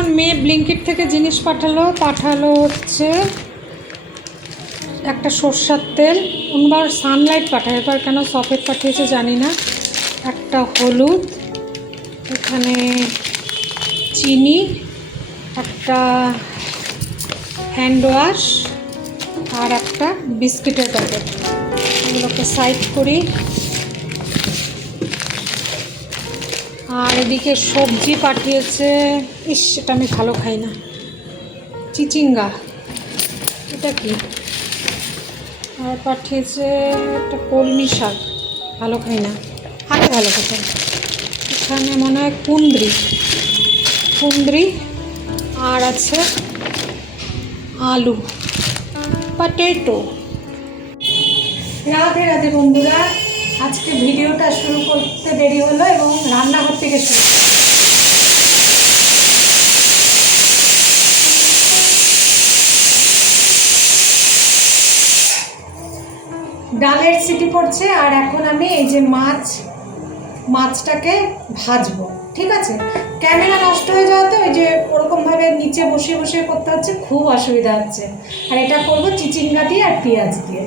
এখন মেয়ে ব্লিঙ্কিট থেকে জিনিস পাঠালো পাঠালো হচ্ছে একটা সর্ষার তেল। অন্যবার সানলাইট পাঠায়, এবার কেন সফেদ পাঠিয়েছে জানি না। একটা হলুদ, এখানে চিনি, একটা হ্যান্ড ওয়াশ, আর একটা বিস্কিটের প্যাকেট। এগুলোকে সাইড করি। আর এদিকে সবজি পাঠিয়েছে। ইস, এটা আমি ভালো খাই না। চিচিঙ্গা। এটা কি? আর পাঠিয়েছে একটা কলমি শাক। ভালো খাই না। আগে ভালো খেতাম এখানে মনে হয় কুন্দ্রি কুন্দ্রি আর আছে আলু। পটেটো রাধে রাধে বন্ধুরা। আজকে ভিডিওটা শুরু করতে দেরি হলো এবং রান্নাঘর থেকে শুরু ডালের সিটি পড়ছে আর এখন আমি এই যে মাছ, মাছটাকে ভাজবো, ঠিক আছে? ক্যামেরা নষ্ট হয়ে যাওয়াতে ওই যে ওরকমভাবে নিচে বসে বসে করতে হচ্ছে, খুব অসুবিধা হচ্ছে। আর এটা করব চিচিঙ্গা দিয়ে আর পেঁয়াজ দিয়ে।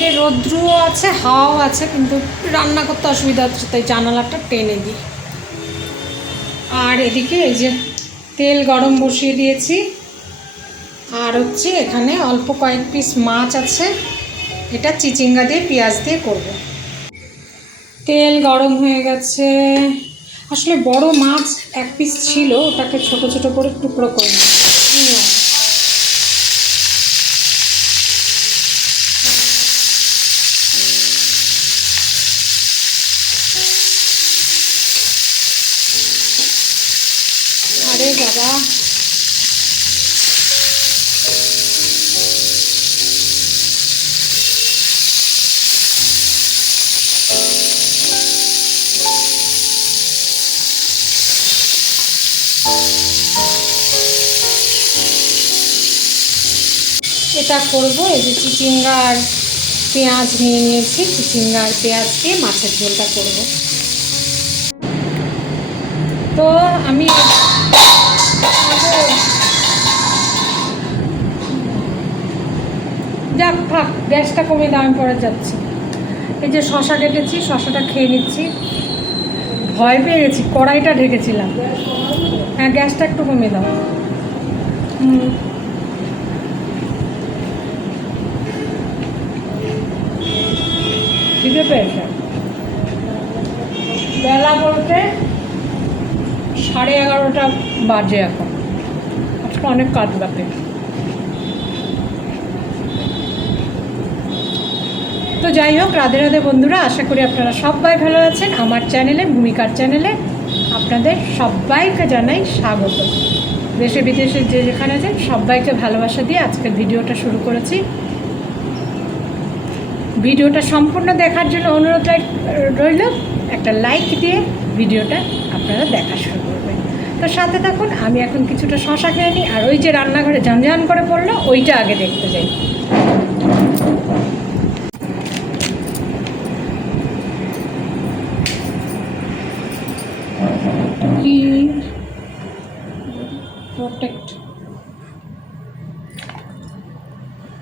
বাইরে রৌদ্রও আছে, হাওয়াও আছে, কিন্তু রান্না করতে অসুবিধা হচ্ছে, তাই জানালাটা টেনে দিই। আর এদিকে এই যে তেল গরম বসিয়ে দিয়েছি, আর হচ্ছে এখানে অল্প কয়েক পিস মাছ আছে, এটা চিচিঙ্গা দিয়ে, পেঁয়াজ দিয়ে করব। তেল গরম হয়ে গেছে। আসলে বড় মাছ এক পিস ছিল, ওটাকে ছোট ছোট করে টুকরো করে এটা করব, এই যে চিচিঙ্গা আর পেঁয়াজ নিয়ে নিয়েছি, চিচিঙ্গা আর পেঁয়াজ দিয়ে মাছের ঝোলটা করব। তো আমি যাক, থাক, গ্যাসটা কমে দাও, আমি পরে যাচ্ছি। এই যে শশা কেটেছি শশাটা খেয়ে নিচ্ছি। ভয় পেয়ে গেছি, কড়াইটা ঢেকেছিলাম। হ্যাঁ গ্যাসটা একটু কমে দাও। হুম। খিদে পেয়েছে। বেলা বলতে সাড়ে এগারোটা বাজে এখন। আজকে অনেক কাজ বাকি। তো যাই হোক, রাধে রাধে বন্ধুরা, আশা করি আপনারা সবাই ভালো আছেন। আমার চ্যানেলে, ভূমিকার চ্যানেলে আপনাদের সবাইকে জানাই স্বাগত। দেশে বিদেশে যে যেখানে আছেন, সবাইকে ভালোবাসা দিয়ে আজকের ভিডিওটা শুরু করেছি। ভিডিওটা সম্পূর্ণ দেখার জন্য অনুরোধ রাই- রইল, একটা লাইক দিয়ে ভিডিওটা আপনারা দেখা শুরু করবেন। তো সাথে থাকুন, আমি এখন কিছুটা শশা খেয়ে নিই, আর ওই যে রান্নাঘরে ঝানঝান করে পড়ল, ওইটা আগে দেখতে যাই। প্রোটেক্ট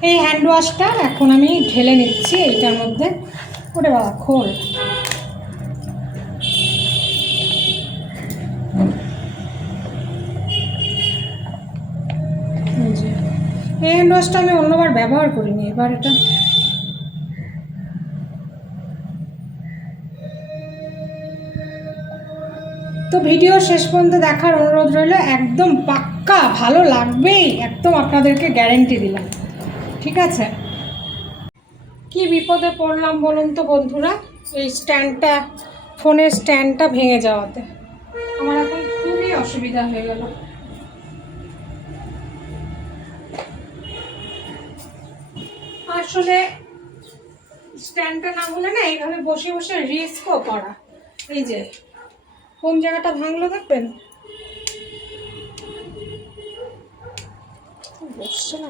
এই হ্যান্ড ওয়াশটা এখন আমি ঢেলে নিচ্ছি এইটার মধ্যে। ওটা বাবা, খোল। এই হ্যান্ড ওয়াশটা আমি অন্যবার ব্যবহার করিনি, এবার এটা। তো ভিডিও শেষ পর্যন্ত দেখার অনুরোধ রইল, একদম পাক্কা, ভালো লাগবেই, একদম আপনাদেরকে গ্যারেন্টি দিলাম। ঠিক আছে? কি বিপদে পড়লাম বলুন তো বন্ধুরা? এই স্ট্যান্ডটা, ফোনের স্ট্যান্ডটা ভেঙে যাওয়াতে। আমার এখন খুবই অসুবিধা হয়ে গেল। আসলে স্ট্যান্ডটা না হলে না এইভাবে বসে বসে রিস্কও করা। এই যে, কোন জায়গাটা ভাঙলো দেখবেন? বসছে না।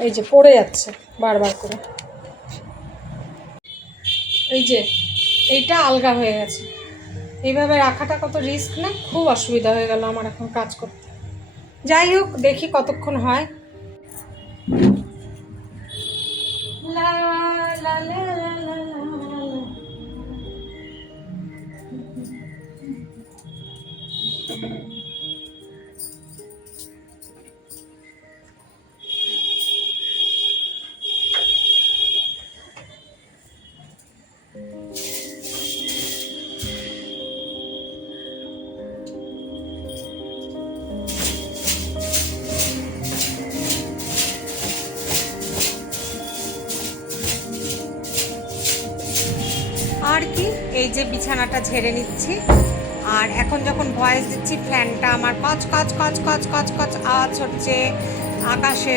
এই যে পড়ে যাচ্ছে বারবার করে। এই যে, এইটা আলগা হয়ে গেছে। এইভাবে রাখাটা কত রিস্ক না? খুব অসুবিধা হয়ে গেল আমার এখন কাজ করতে। যাই হোক, দেখি কতক্ষণ হয়। বিছানাটা ঝেড়ে নিচ্ছি। আর এখন যখন ভয়েস দিচ্ছি, ফ্যানটা আমার কচ কচ কচ কচ কচ কচ আওয়াজ হচ্ছে। আকাশে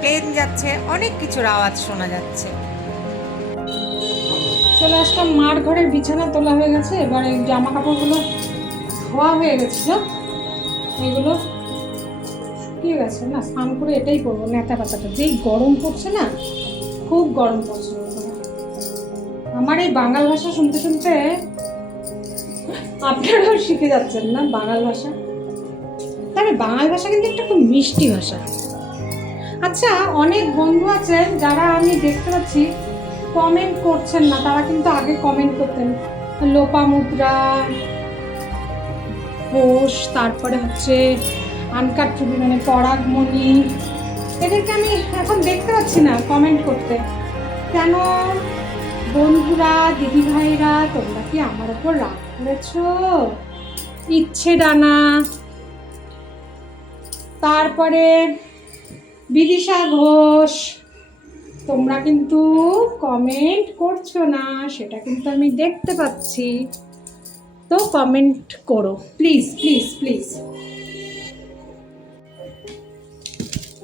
প্লেন যাচ্ছে, অনেক কিছুর আওয়াজ শোনা যাচ্ছে। চলে আসলাম, মার ঘরের বিছানা তোলা হয়ে গেছে। এবারে জামা কাপড়গুলো ধোয়া হয়ে গেছিল এগুলো শুকিয়ে গেছে, না? স্নান করে এটাই করব, নেতা পাতাটা। যেই গরম পড়ছে, না? খুব গরম পড়ছে। আমার এই বাঙাল ভাষা শুনতে শুনতে আপনারাও শিখে যাচ্ছেন না বাঙাল ভাষা? তবে বাঙাল ভাষা কিন্তু একটা খুব মিষ্টি ভাষা। আচ্ছা অনেক বন্ধু আছেন যারা আমি দেখতে পাচ্ছি কমেন্ট করছেন না, তারা কিন্তু আগে কমেন্ট করতেন। লোপামুদ্রা ঘোষ, তারপরে হচ্ছে আনকাট ছবি মানে পরাগমণি। এদেরকে আমি এখন দেখতে পাচ্ছি না কমেন্ট করতে। কেন বন্ধুরা দিদি ভাইরা তোমরা কি আমার ওপর রাগ করেছ? ইচ্ছে ডানা তারপরে বিদিশা ঘোষ। তোমরা কিন্তু কমেন্ট করছ না, সেটা কিন্তু আমি দেখতে পাচ্ছি। তো কমেন্ট করো প্লিজ প্লিজ প্লিজ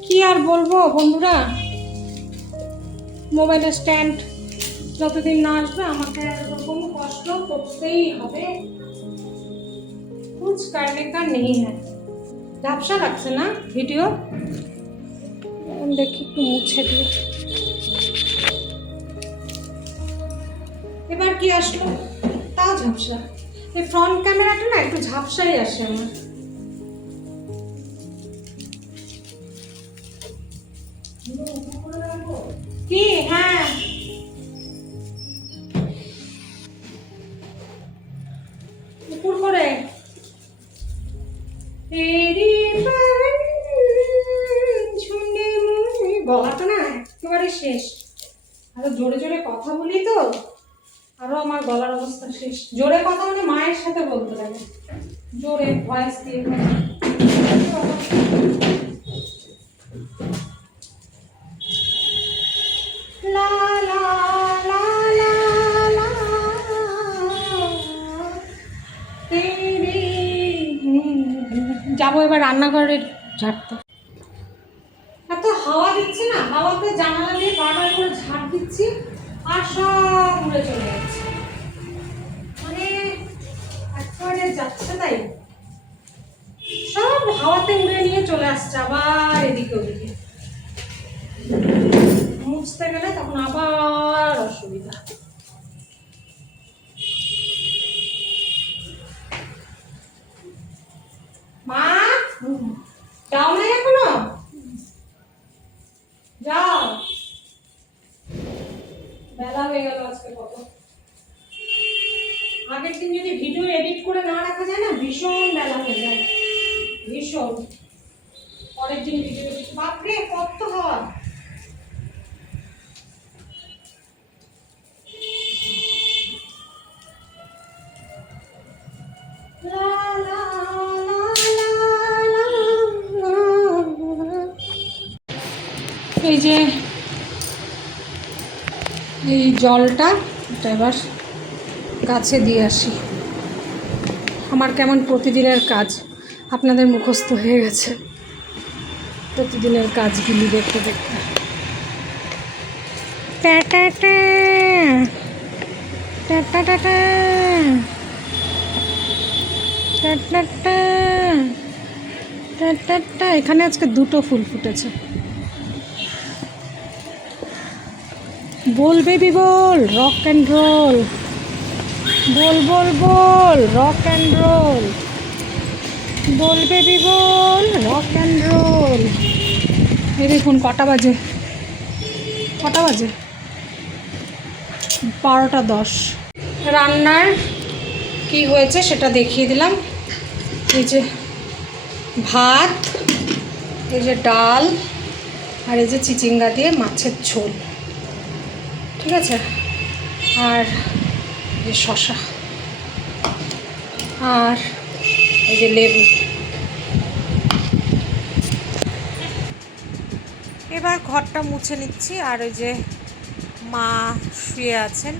কি আর বলব বন্ধুরা? মোবাইলের স্ট্যান্ড যতদিন না আসবে আমাকে এরকম কষ্ট করতেই হবে। কুছ কাটনে কার নেই হ্যাঁ ঝাপসা লাগছে না ভিডিও? দেখি একটু মুছে দিয়ে এবার কি আসলো? তাও ঝাপসা। এই ফ্রন্ট ক্যামেরাটা না একটু ঝাপসাই আসে আমার। না একেবারে শেষ আরও জোরে জোরে কথা বলি তো আরও আমার গলার অবস্থা শেষ জোরে কথা মানে মায়ের সাথে বলতে লাগে জোরে ভয়েস দিয়ে যাব এবার রান্নাঘরের ঝাড়তে হাওয়া দিচ্ছে না হাওয়াতে জানালা দিয়ে বারবার করে ঝাড় দিচ্ছি আর সব উড়ে চলে যাচ্ছে। মানে একেবারে যাচ্ছে তাই। সব হাওয়াতে উড়ে নিয়ে চলে আসছে, আবার এদিকে ওদিকে। মুছতে গেলে তখন আবার অসুবিধা। মা, যাও হয়ে গেল আজকে কত আগের দিন যদি ভিডিও এডিট করে না রাখা যায় না, ভীষণ বেলা হয়ে যায়। ভীষণ। পরের দিন ভিডিও বাপরে, কত হওয়া। এই যে জলটা এবার গাছে দিয়ে আসি। আমার কেমন প্রতিদিনের কাজ? আপনাদের মুখস্থ হয়ে গেছে। প্রতিদিনের কাজগুলি দেখতে দেখতে। এখানে আজকে দুটো ফুল ফুটেছে। Ball baby ball rock and roll ball ball ball rock and roll ball baby ball rock and roll এই দেখুন, কটা বাজে? কটা বাজে? বারোটা দশ। রান্নার কি হয়েছে সেটা দেখিয়ে দিলাম। এই যে ভাত, এই যে ডাল, আর এই যে চিচিঙ্গা দিয়ে মাছের ঝোল। ঠিক আছে? আর যে শশা, আর এই যে লেবু। এবার ঘরটা মুছে নিচ্ছি, আর ওই যে মা শুয়ে আছেন।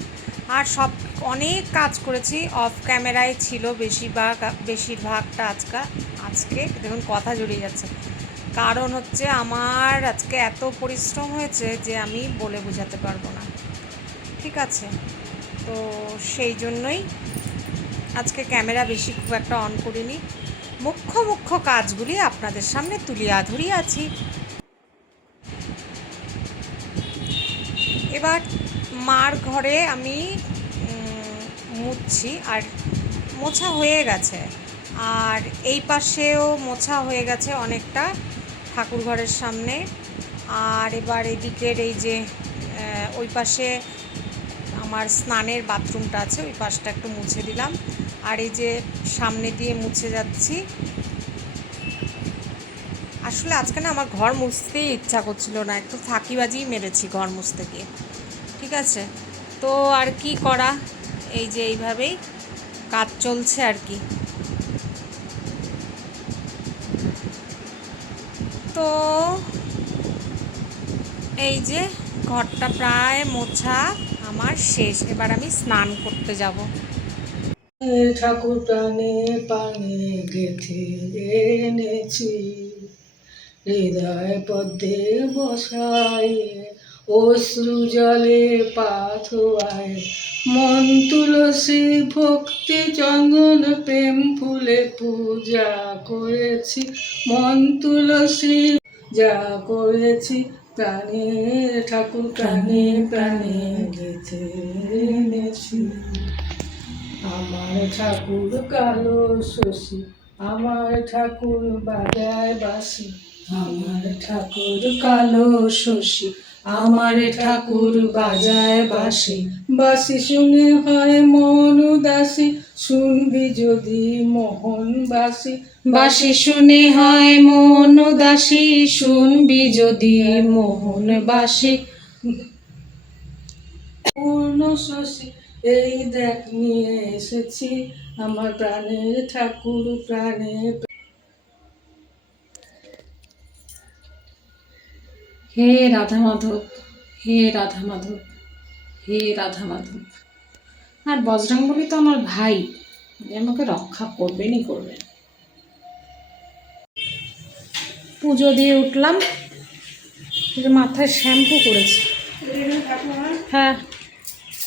আর সব, অনেক কাজ করেছি, অফ ক্যামেরায় ছিল বেশিরভাগ, বেশিরভাগটা আজকা, আজকে, দেখুন কথা জড়িয়ে যাচ্ছে। কারণ হচ্ছে আমার আজকে এত পরিশ্রম হয়েছে যে আমি বলে বোঝাতে পারব না। ঠিক আছে। তো সেই জন্যই আজকে ক্যামেরা বেশি খুব একটা অন করিনি। মুখ্য মুখ্য কাজগুলি আপনাদের সামনে তুলিয়া ধরি আছি এবার মার ঘরে আমি মুছছি আর মোছা হয়ে গেছে। আর এই পাশেও মোছা হয়ে গেছে অনেকটা ঠাকুর ঘরের সামনে। আর এবার এদিকের এই যে ওই পাশে আমার স্নানের বাথরুমটা আছে, ওই পাশটা একটু মুছে দিলাম। আর এই যে সামনে দিয়ে মুছে যাচ্ছি। আসলে আজকে না আমার ঘর মুছতেই ইচ্ছা করছিল না, একটু ফাঁকিবাজি মেরেছি ঘর মুছতে গিয়ে। ঠিক আছে? তো আর কি করা? এই যে এইভাবেই কাজ চলছে আর কি। তো এই যে ঘরটা প্রায় মোছা। আমার শেষ, এবার আমি স্নান করতে যাব। ঠাকুর প্রাণে পানে গেথে এনেছি, হৃদয় পদ্মে বসাই অশ্রু জলে পাথোয়ায়। মন তুলসী ভক্তি চন্দন প্রেম ফুলে পূজা করেছি, মন তুলসী যা করেছি প্রাণের ঠাকুর প্রাণে প্রাণে গেছে আমার ঠাকুর কালো শশী, আমার ঠাকুর বাজায় বাসি আমার ঠাকুর কালো শশী আমার ঠাকুর বাজায় বাসি বাসি শুনে হয় মন উদাসী। শুনবি যদি মোহন বাসি বাসি শুনে হয় মন উদাসী। শুনবি যদি মোহন বাসি পূর্ণ শশী, এই দেখ নিয়ে এসেছি। আমার প্রাণের ঠাকুর প্রাণে হে রাধা মাধব হে রাধা মাধব হে রাধা মাধব আর বজরংবলী তো আমার ভাই আমাকে রক্ষা করবেনই করবেন। পুজো দিয়ে উঠলাম মাথায় শ্যাম্পু করেছি। হ্যাঁ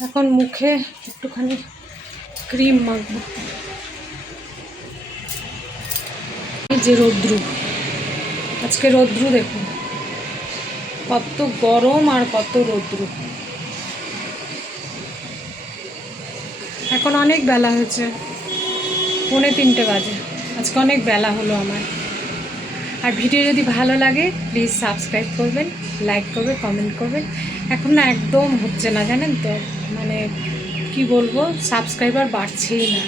এখন মুখে একটুখানি ক্রিম মাখবো। এই যে রৌদ্রু, আজকে রৌদ্রু দেখুন। কত গরম আর কত রৌদ্র। এখন অনেক বেলা হয়েছে, পৌনে তিনটে বাজে। আজকে অনেক বেলা হলো আমার। আর ভিডিও যদি ভালো লাগে প্লিজ সাবস্ক্রাইব করবেন লাইক করবে কমেন্ট করবেন। এখন না একদম হচ্ছে না, জানেন তো? মানে কি বলব? সাবস্ক্রাইবার বাড়ছেই না।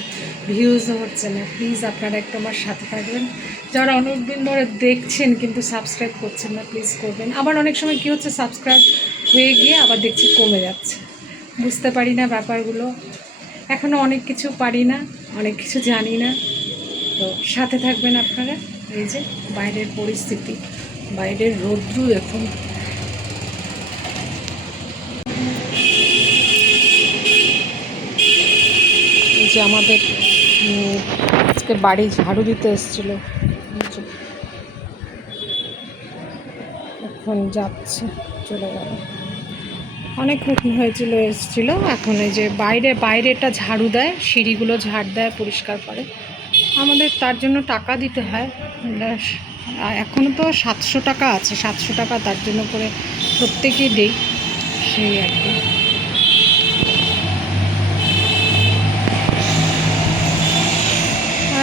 ভিউজও হচ্ছে না প্লিজ আপনারা একটু আমার সাথে থাকবেন। যারা অনেকদিন ধরে দেখছেন কিন্তু সাবস্ক্রাইব করছেন না প্লিজ করবেন। আবার অনেক সময় কী হচ্ছে সাবস্ক্রাইব হয়ে গিয়ে আবার দেখছি কমে যাচ্ছে। বুঝতে পারি না ব্যাপারগুলো। এখনও অনেক কিছু পারি না, অনেক কিছু জানি না। তো সাথে থাকবেন আপনারা। এই যে বাইরের পরিস্থিতি, বাইরের রৌদ্র এখন। যে আমাদের আজকে বাড়ি ঝাড়ু দিতে এসেছিল। এখন যাচ্ছে, চলে গেল অনেকক্ষণ হয়েছিল, এসেছিল। এখন এই যে বাইরে, বাইরেটা ঝাড়ু দেয়, সিঁড়িগুলো ঝাড় দেয়, পরিষ্কার করে। আমাদের তার জন্য টাকা দিতে হয়। এখনও তো সাতশো টাকা আছে, সাতশো টাকা তার জন্য করে প্রত্যেকেই দিই, সেই আর কি।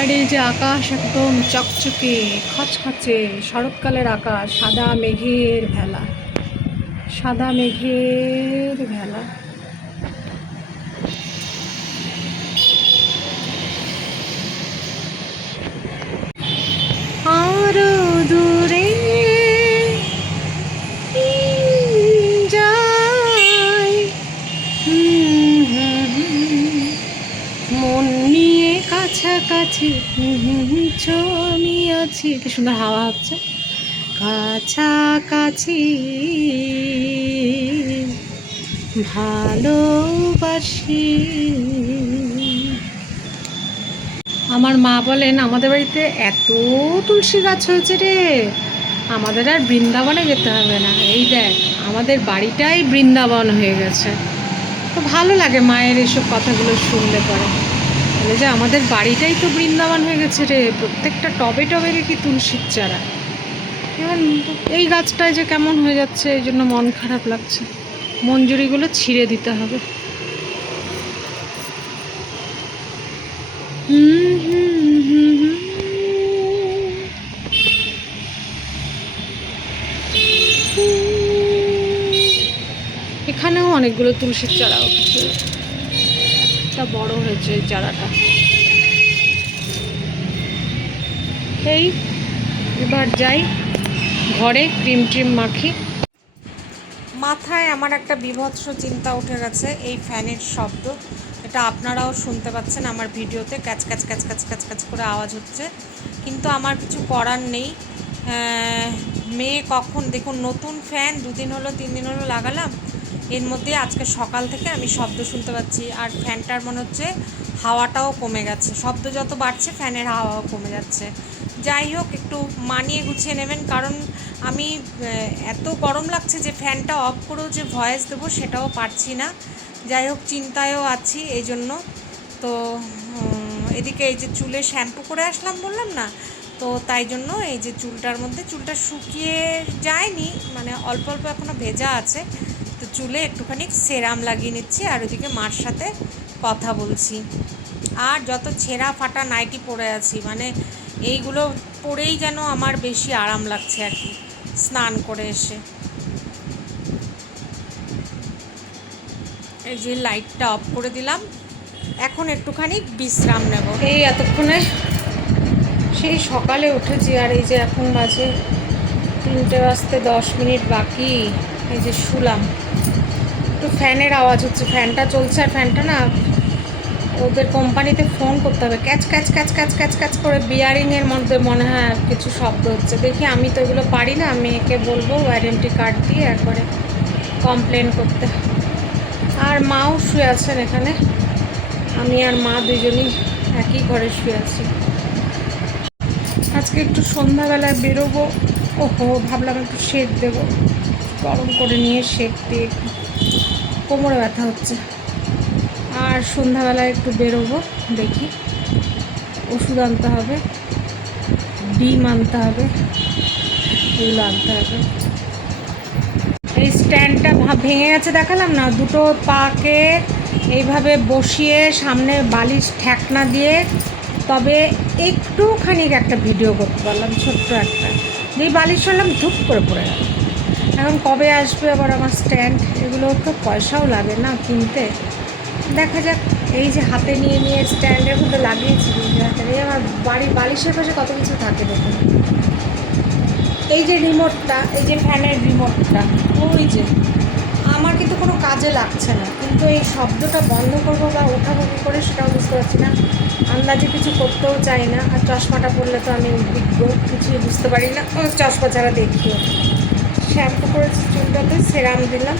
আর এই যে আকাশ একদম চকচকে, খচখচে, শরৎকালের আকাশ, সাদা মেঘের ভেলা, সাদা মেঘের ভেলা। আছি কি সুন্দর হাওয়া হচ্ছে। কাছাকাছি ভালোবাসি। আমার মা বলেন, আমাদের বাড়িতে এত তুলসী গাছ হয়েছে রে। আমাদের আর বৃন্দাবনে যেতে হবে না। এই দেখ, আমাদের বাড়িটাই বৃন্দাবন হয়ে গেছে। তো ভালো লাগে মায়ের এসব কথাগুলো শুনলে পরে। বলে যে আমাদের বাড়িটাই তো বৃন্দাবন হয়ে গেছে রে, প্রত্যেকটা টবে টবে দেখি তুলসীর চারা। এবার এই গাছটায় যে কেমন হয়ে যাচ্ছে, এই জন্য মন খারাপ লাগছে। মঞ্জুরিগুলো ছিঁড়ে দিতে হবে। এখানেও অনেকগুলো তুলসীর চারা উঠেছে। একটা বড় হয়েছে চারাটা। এই, এবার যাই ঘরে, ক্রিম ট্রিম মাখি। মাথায় আমার একটা বিভৎস চিন্তা উঠে গেছে, এই ফ্যানের শব্দ। এটা আপনারাও শুনতে পাচ্ছেন, আমার ভিডিওতে ক্যাচ ক্যাচ ক্যাচ ক্যাচ ক্যাচ ক্যাচ করে আওয়াজ হচ্ছে। কিন্তু আমার কিছু করার নেই। মেয়ে কখন, দেখুন, নতুন ফ্যান, দুদিন হলো তিন দিন হলো লাগালাম। এর মধ্যে আজকে সকাল থেকে আমি শব্দ শুনতে পাচ্ছি, আর ফ্যানটার মনে হচ্ছে হাওয়াটাও কমে গেছে। শব্দ যত বাড়ছে, ফ্যানের হাওয়াও কমে যাচ্ছে। যাই হোক, একটু মানিয়ে গুছিয়ে নেবেন, কারণ আমি এত গরম লাগছে যে ফ্যানটা অফ করেও যে ভয়েস দেবো সেটাও পারছি না। যাই হোক, চিন্তায়ও আছি এই জন্য। তো এদিকে এই যে চুলে শ্যাম্পু করে আসলাম বললাম না? তো তাই জন্য এই যে চুলটার মধ্যে, চুলটা শুকিয়ে যায়নি মানে অল্প অল্প এখনও ভেজা আছে। তো চুলে একটুখানি সেরাম লাগিয়ে নিচ্ছি আর ওদিকে মার সাথে কথা বলছি। আর যত ছেঁড়া ফাটা নাইটি পরে আছি মানে এইগুলো পরেই যেন আমার বেশি আরাম লাগছে আর কি, স্নান করে এসে। এই যে লাইটটা অফ করে দিলাম, এখন একটুখানি বিশ্রাম নেব। এই এতক্ষণে সেই সকালে উঠেছি আর এই যে এখন বাজে তিনটে বাজতে দশ মিনিট বাকি, এই যে শুলাম। একটু ফ্যানের আওয়াজ হচ্ছে, ফ্যানটা চলছে আর ফ্যানটা না ওদের কোম্পানিতে ফোন করতে হবে। ক্যাচ ক্যাচ ক্যাচ ক্যাচ ক্যাচ ক্যাচ করে বিয়ারিংয়ের মধ্যে মনে হয় কিছু শব্দ হচ্ছে। দেখি আমি তো এগুলো পারি না, মেয়েকে বলব ওয়ারেন্টি কার্ড দিয়ে একবারে কমপ্লেন করতে। আর মাও শুয়ে আছেন এখানে। আমি আর মা দুজনই একই ঘরে শুয়ে আছি। আজকে একটু সন্ধ্যাবেলায় বেরোবো। ওহো, ভাবলাম একটু শেক দেবো। গরম করে নিয়ে শেক দিয়ে কোমরে ব্যথা হচ্ছে। আর সন্ধ্যাবেলায় একটু বেরোবো, দেখি। ওষুধ আনতে হবে, ডিম আনতে হবে, এগুলো আনতে হবে। এই স্ট্যান্ডটা ভেঙে গেছে দেখালাম না? দুটো পাকে এইভাবে বসিয়ে সামনে বালিশ ঠেকনা দিয়ে তবে একটুখানি একটা ভিডিও করতে পারলাম, ছোট্ট একটা। যেই বালিশ শুনলাম ধূপ করে পড়ে গেল। এখন কবে আসবে আবার আমার স্ট্যান্ড এগুলো তো পয়সাও লাগে না কিনতে। দেখা যাক, এই যে হাতে নিয়ে নিয়ে স্ট্যান্ডের মধ্যে লাগিয়েছি এই আমার বাড়ির বালিশের পাশে কত কিছু থাকে দেখুন। এই যে রিমোটটা এই যে ফ্যানের রিমোটটা ওই যে, আমার কিন্তু কোনো কাজে লাগছে না। কিন্তু এই শব্দটা বন্ধ করব বা ওঠাবো কী করে সেটাও বুঝতে পারছি না। আন্দাজে কিছু করতেও চাই না, আর চশমাটা পরলে তো আমি বিজ্ঞ কিছুই বুঝতে পারি না। চশমা ছাড়া দেখিও শ্যাম্পু করেছি চুলটাতে সেরাম দিলাম।